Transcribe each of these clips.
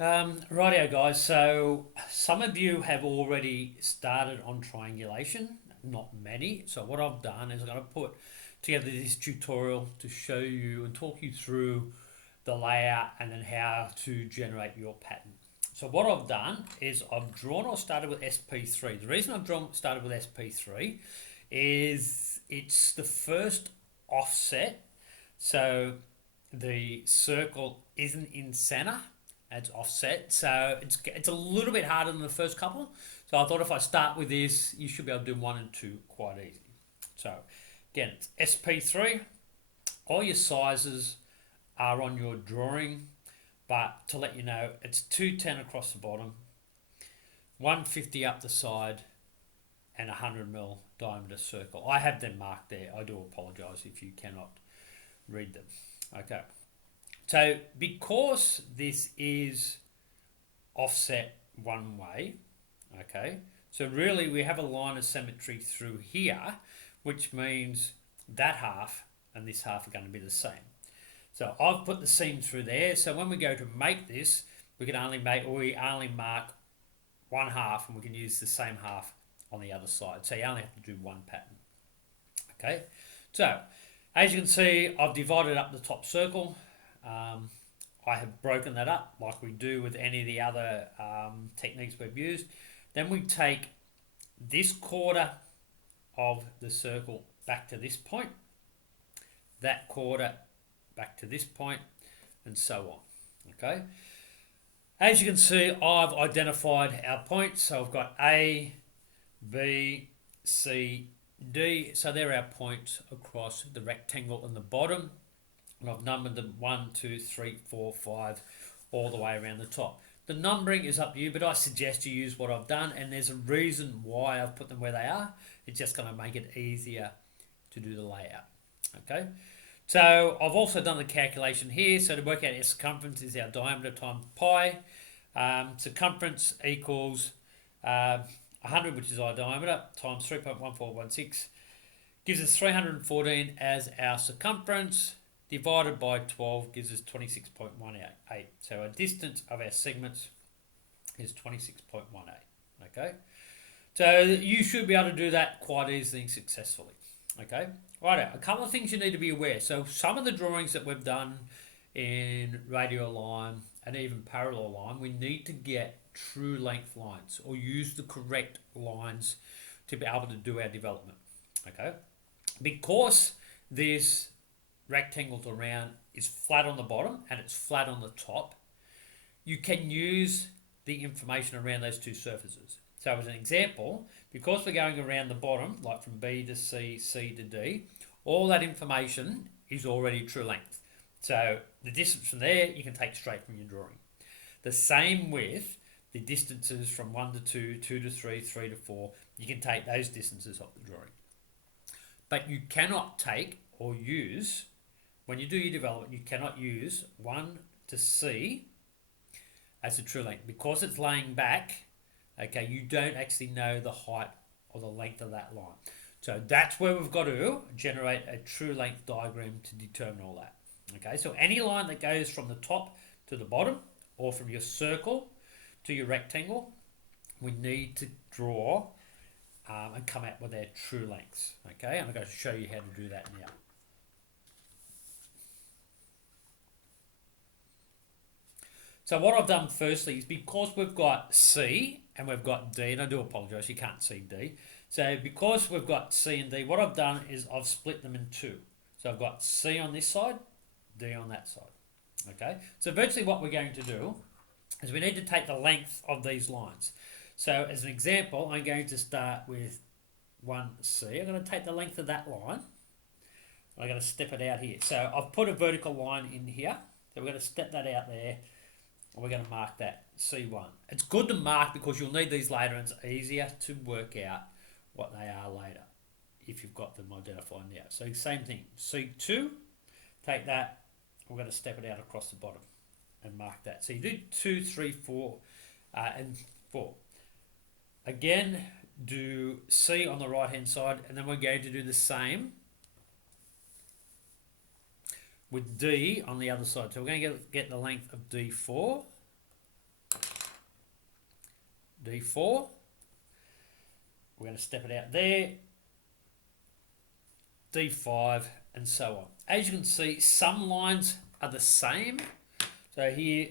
Rightio, guys. So some of you have already started on triangulation, not many. So what I've done is I'm going to put together this tutorial to show you and talk you through the layout and then how to generate your pattern. So what I've done is I've drawn or started with SP3. The reason started with SP3 is it's the first offset. So the circle isn't in center, it's offset, so it's a little bit harder than the first couple. So I thought if I start with this, you should be able to do 1 and 2 quite easy. So again, it's SP3. All your sizes are on your drawing, but to let you know, it's 210 across the bottom, 150 up the side, and 100 mm diameter circle. I have them marked there. I do apologise if you cannot read them. Okay. So because this is offset one way, okay, so really we have a line of symmetry through here, which means that half and this half are going to be the same. So I've put the seam through there, so when we go to make this, we only mark one half and we can use the same half on the other side. So you only have to do one pattern. Okay, so as you can see, I've divided up the top circle. I have broken that up like we do with any of the other techniques we've used. Then we take this quarter of the circle back to this point, that quarter back to this point, and so on. Okay. As you can see, I've identified our points. So I've got A, B, C, D. So they're our points across the rectangle in the bottom. And I've numbered them 1, 2, 3, 4, 5, all the way around the top. The numbering is up to you, but I suggest you use what I've done, and there's a reason why I've put them where they are. It's just going to make it easier to do the layout. Okay, so I've also done the calculation here. So to work out our circumference is our diameter times pi. Circumference equals 100, which is our diameter, times 3.1416, gives us 314 as our circumference, divided by 12 gives us 26.18. So our distance of our segments is 26.18. Okay, so you should be able to do that quite easily and successfully. Okay, right. A couple of things you need to be aware. So some of the drawings that we've done in radial line and even parallel line, we need to get true length lines or use the correct lines to be able to do our development. Okay, because this rectangle to round is flat on the bottom and it's flat on the top, you can use the information around those two surfaces. So as an example, because we're going around the bottom, like from B to C, C to D, all that information is already true length. So the distance from there you can take straight from your drawing. The same with the distances from 1 to 2, 2 to 3, 3 to 4, you can take those distances off the drawing. But you cannot take or use, when you do your development, you cannot use 1 to C as a true length. Because it's laying back, okay, you don't actually know the height or the length of that line. So that's where we've got to generate a true length diagram to determine all that. Okay, so any line that goes from the top to the bottom or from your circle to your rectangle, we need to draw and come out with our true lengths. Okay, I'm going to show you how to do that now. So what I've done firstly is because we've got C and we've got D, and I do apologise, you can't see D. So because we've got C and D, what I've done is I've split them in two. So I've got C on this side, D on that side. Okay, so virtually what we're going to do is we need to take the length of these lines. So as an example, I'm going to start with 1C. I'm going to take the length of that line. I'm going to step it out here. So I've put a vertical line in here. So we're going to step that out there. And we're going to mark that C1. It's good to mark because you'll need these later and it's easier to work out what they are later if you've got them identified now. So same thing, C2, take that, we're going to step it out across the bottom and mark that. So you do 2, 3, 4 and 4. Again, do C on the right hand side, and then we're going to do the same with D on the other side. So we're going to get the length of D4. D4. We're going to step it out there, D5, and so on. As you can see, some lines are the same. So here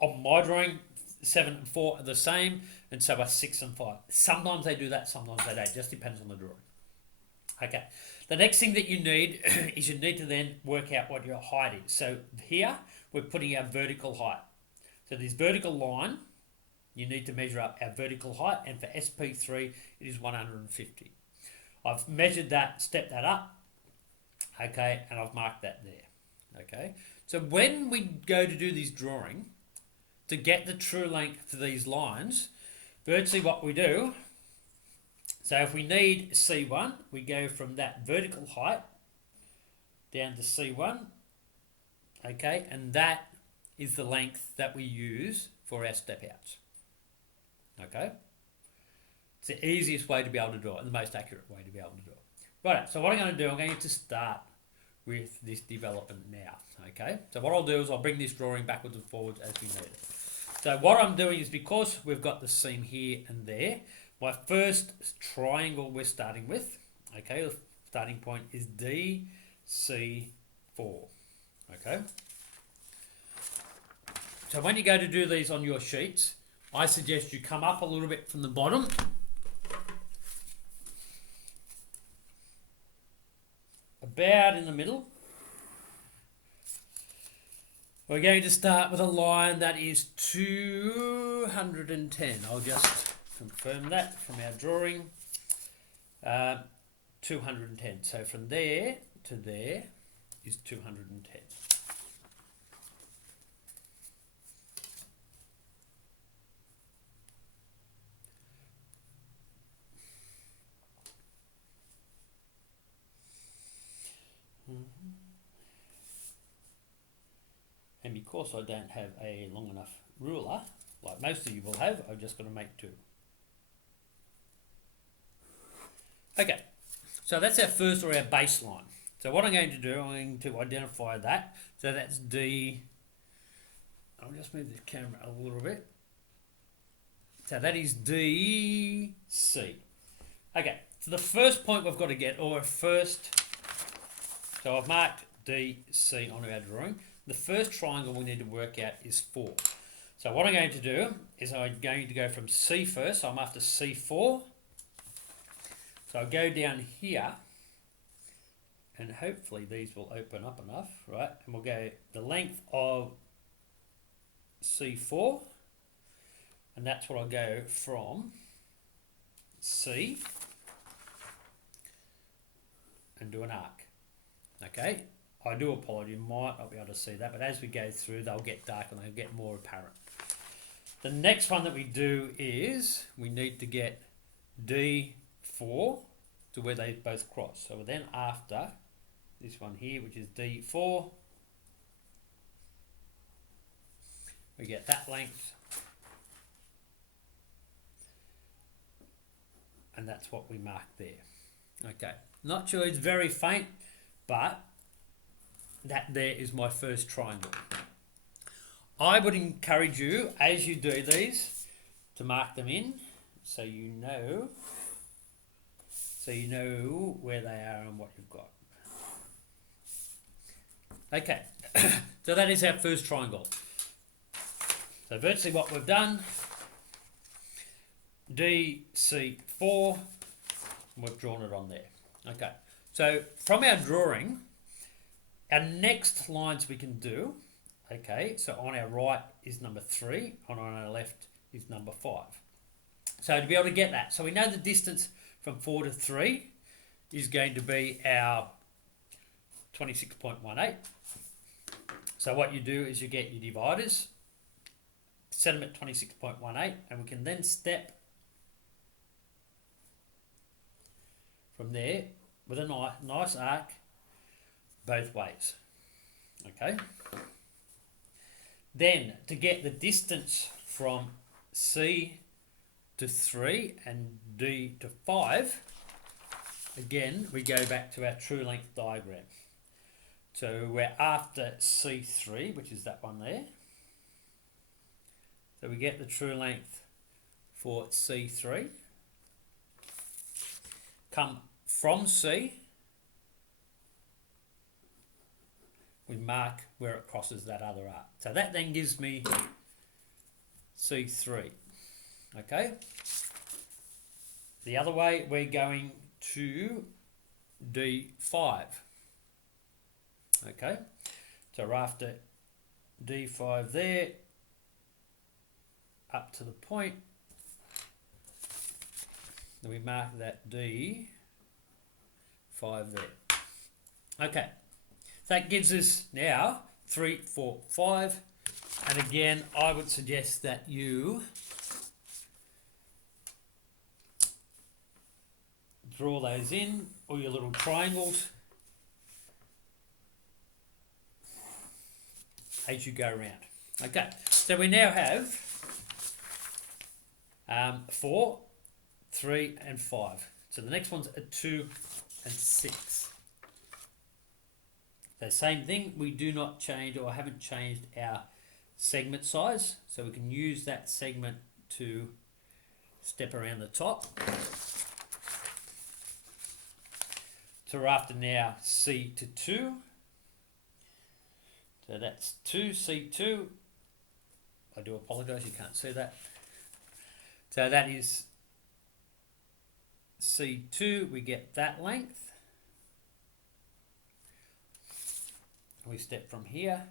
on my drawing, 7 and 4 are the same, and so are 6 and 5. Sometimes they do that, sometimes they don't. Just depends on the drawing. Okay. The next thing that you need is you need to then work out what your height is. So here we're putting our vertical height. So this vertical line, you need to measure up our vertical height, and for SP3 it is 150. I've measured that, stepped that up, okay, and I've marked that there. Okay. So when we go to do this drawing, to get the true length for these lines, virtually what we do, so if we need C1, we go from that vertical height down to C1, okay, and that is the length that we use for our step outs. Okay? It's the easiest way to be able to draw it, and the most accurate way to be able to draw it. Right, so what I'm going to do, I'm going to start with this development now. Okay? So what I'll do is I'll bring this drawing backwards and forwards as we need it. So what I'm doing is, because we've got the seam here and there, my first triangle we're starting with, okay, the starting point is DC4. Okay? So when you go to do these on your sheets, I suggest you come up a little bit from the bottom. About in the middle. We're going to start with a line that is 210. I'll just confirm that from our drawing. 210. So from there to there is 210. And because I don't have a long enough ruler, like most of you will have, I'm just going to make 2. Okay, so that's our first, or our baseline. So what I'm going to do, I'm going to identify that. So that's D. I'll just move the camera a little bit. So that is DC. Okay, so the first point we've got to get, or first, so I've marked DC on our drawing. The first triangle we need to work out is 4. So what I'm going to do is I'm going to go from C first. So I'm after C4. So I'll go down here, and hopefully these will open up enough, right? And we'll go the length of C4, and that's what I'll go from C and do an arc. Okay, I do apologise, you might not be able to see that, but as we go through, they'll get dark and they'll get more apparent. The next one that we do is we need to get D4 to where they both cross. So we're then after this one here, which is D4, we get that length, and that's what we mark there. Okay, not sure, it's very faint, but that there is my first triangle. I would encourage you, as you do these, to mark them in so you know where they are and what you've got. Okay, so that is our first triangle. So virtually what we've done, DC4, and we've drawn it on there. Okay, so from our drawing, our next lines we can do, okay, so on our right is number 3, and on our left is number 5. So to be able to get that, so we know the distance from 4 to 3 is going to be our 26.18. So what you do is you get your dividers, set them at 26.18, and we can then step from there with a nice arc both ways. Okay. Then to get the distance from C to 3 and D to 5, again we go back to our true length diagram. So we're after C3, which is that one there. So we get the true length for C3. Come from C, we mark where it crosses that other arc. So that then gives me C3. Okay. The other way, we're going to D5. Okay. So after D5 there, up to the point, then we mark that D5 there. Okay. That gives us now 3, 4, 5. And again, I would suggest that you draw those in, all your little triangles, as you go around. Okay, so we now have 4, 3, and 5. So the next one's a 2 and 6. The same thing, we do not change, or haven't changed our segment size, so we can use that segment to step around the top. So we're after now C to 2. So that's 2, C2. I do apologise, you can't see that. So that is C2, we get that length. We step from here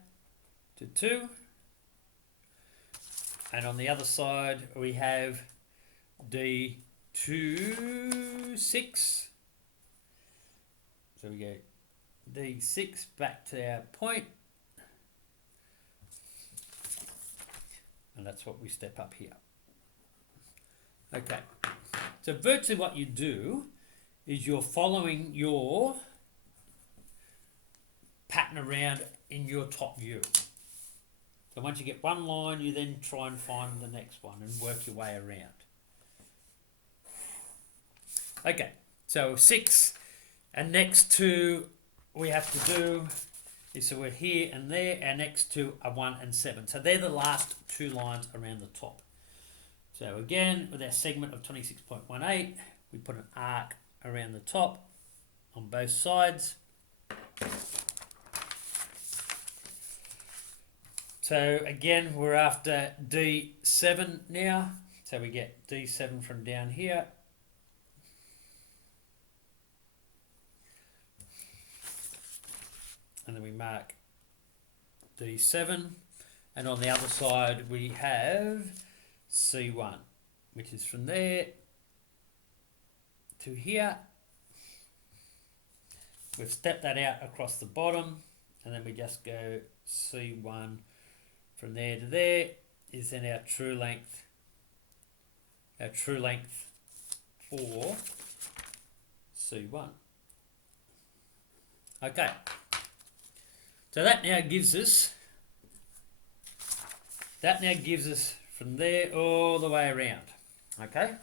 to 2. And on the other side, we have D2, 6. So we go D6 back to our point. And that's what we step up here. Okay. So virtually what you do is you're following your pattern around in your top view. So once you get one line, you then try and find the next one and work your way around. Okay, so 6, and next two we have to do is, so we're here and there, our next two are 1 and 7. So they're the last 2 lines around the top. So again, with our segment of 26.18, we put an arc around the top on both sides. So again, we're after D7 now. So we get D7 from down here. And then we mark D7. And on the other side, we have C1, which is from there to here. We've stepped that out across the bottom, and then we just go C1 from there to there is then our true length. Our true length for C1. Okay. So that now gives us from there all the way around. Okay?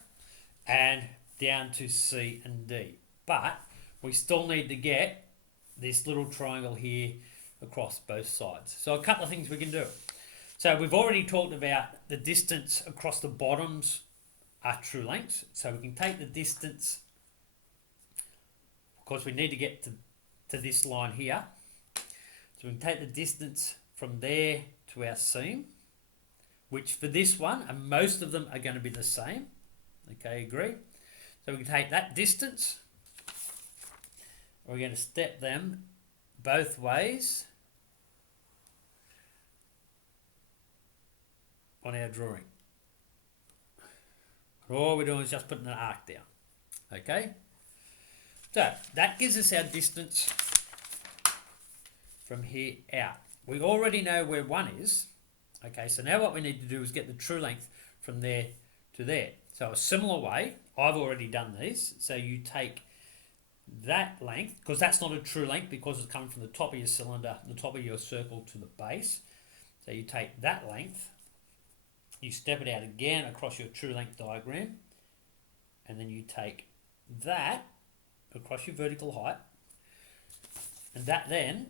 And down to C and D. But we still need to get this little triangle here across both sides. So a couple of things we can do. So we've already talked about the distance across the bottoms are true lengths. So we can take the distance, of course we need to get to this line here. So we can take the distance from there to our seam, which for this one, and most of them are going to be the same. Okay, agree? So we can take that distance, we're going to step them both ways on our drawing. All we're doing is just putting an arc down. Okay? So that gives us our distance from here out. We already know where 1 is. Okay, so now what we need to do is get the true length from there to there. So a similar way, I've already done these. So you take that length, because that's not a true length because it's coming from the top of your cylinder, the top of your circle to the base. So you take that length, you step it out again across your true length diagram, and then you take that across your vertical height, and that then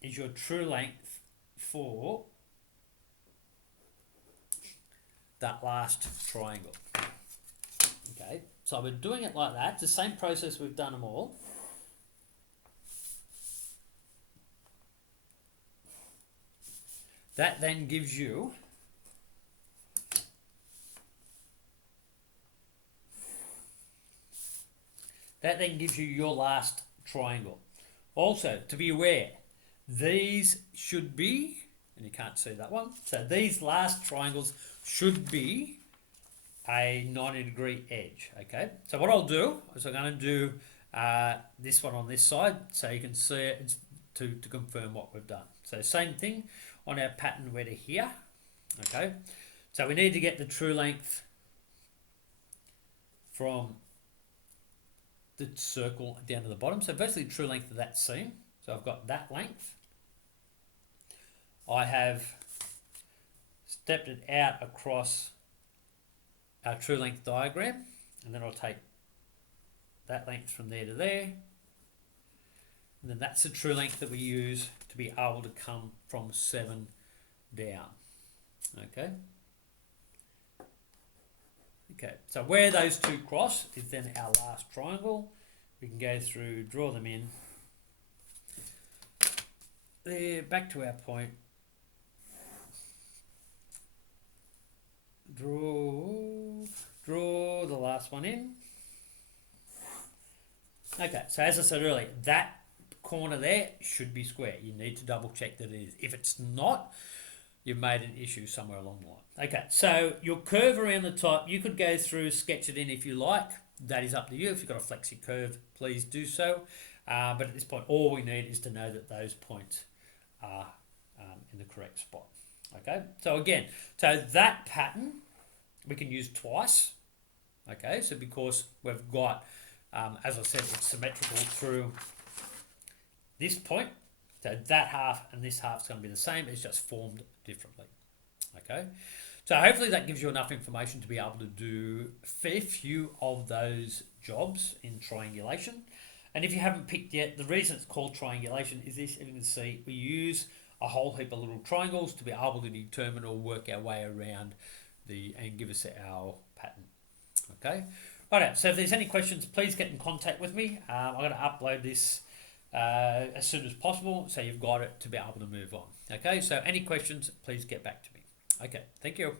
is your true length for that last triangle. Okay, so we're doing it like that. It's the same process we've done them all. That then gives you your last triangle. Also, to be aware, these should be, and you can't see that one, so these last triangles should be a 90-degree edge. Okay, so what I'll do is I'm going to do this one on this side so you can see it to confirm what we've done. So same thing on our pattern where to here. Okay, so we need to get the true length from the circle down to the bottom. So basically true length of that seam. So I've got that length. I have stepped it out across our true length diagram, and then I'll take that length from there to there, and then that's the true length that we use to be able to come from 7 down. Okay, so where those two cross is then our last triangle. We can go through, draw them in. There, back to our point. Draw the last one in. Okay, so as I said earlier, that corner there should be square. You need to double check that it is. If it's not, you've made an issue somewhere along the line. Okay, so your curve around the top, you could go through, sketch it in if you like. That is up to you. If you've got a flexi curve, please do so. But at this point, all we need is to know that those points are in the correct spot. Okay, so again, so that pattern we can use twice. Okay, so because we've got, as I said, it's symmetrical through this point. So that half and this half is going to be the same. It's just formed differently. Okay, so hopefully that gives you enough information to be able to do a fair few of those jobs in triangulation. And if you haven't picked yet, the reason it's called triangulation is this. As you can see, we use a whole heap of little triangles to be able to determine or work our way around and give us our pattern. Okay, right. So if there's any questions, please get in contact with me. I'm going to upload this as soon as possible, so you've got it to be able to move on. Okay, so any questions, please get back to me. Okay, thank you.